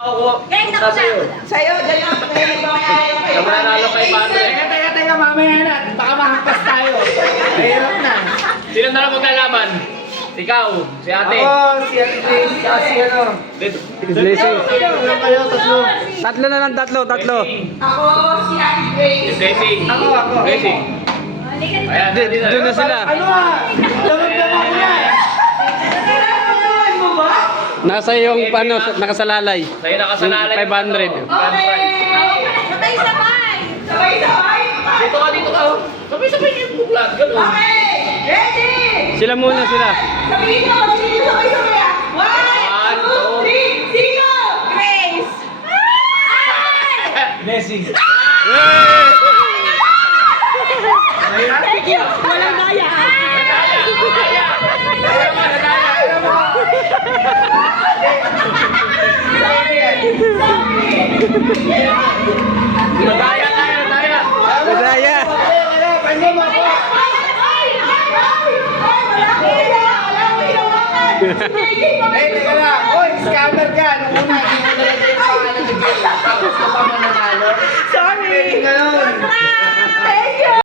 Ako, Guys, ako sa'yo. Sa'yo, dyan lang. Ang mananalo kay Padre. Teka, mamaya na. Baka mahampas tayo. Mahirap na. Sino na lang maglalaban? Ikaw, si ate. Ako, si Ate, si ano. Blessing. Tatlo kayo, tatlo. Tatlo na lang, tatlo. Ako, si Ate Grace. Blessing. Ako. Blessing. Ayan, Doon na sila. Ano Lamag-lamag ko na. Nararamdaman mo ba? Nasa yung paano, nakasalalay. Sa'yo nakasalalay. 500. Okay. Sabay-sabay! Sabay-sabay. Dito ka. Sabay-sabay yung buklat. Ganun. Okay. Ready? Sila muna sila. Sabihin mo kung sino sabay-sabay ah. One, 1, two. 2, 3. Sino? Grace. Messi. Walang daya! Madaya. Madaya. Teka lang. Oy, scammer ka. Nung una, hindi mo nalagyan